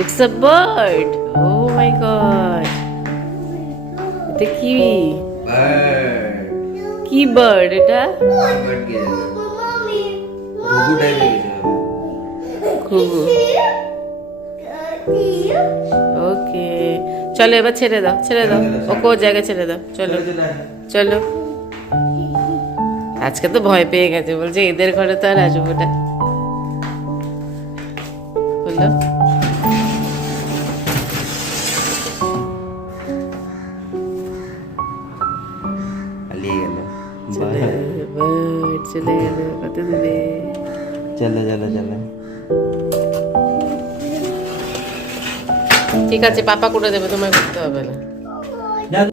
It's a bird. Oh my god. এটা কি? Bird. কি বার্ড এটা? বার্ড কে জানে? ঘুঘু টাইপের কিছু হবে। ঘুঘু। ওকে, চলো এবার ছেড়ে দাও, ছেড়ে দাও, ওকে ওর জায়গায় ছেড়ে দাও। চলো চলো। আজকে তো ভয় পেয়ে গেছে, বলছে এদের ঘরে তো আর আসবো না। বললো পালিয়ে গেল। চলে bird চলে গেল কত দূরে। চলো চলো চলো। ঠিক আছে, পাপা করে দেবে, তোমায় করতে হবে না।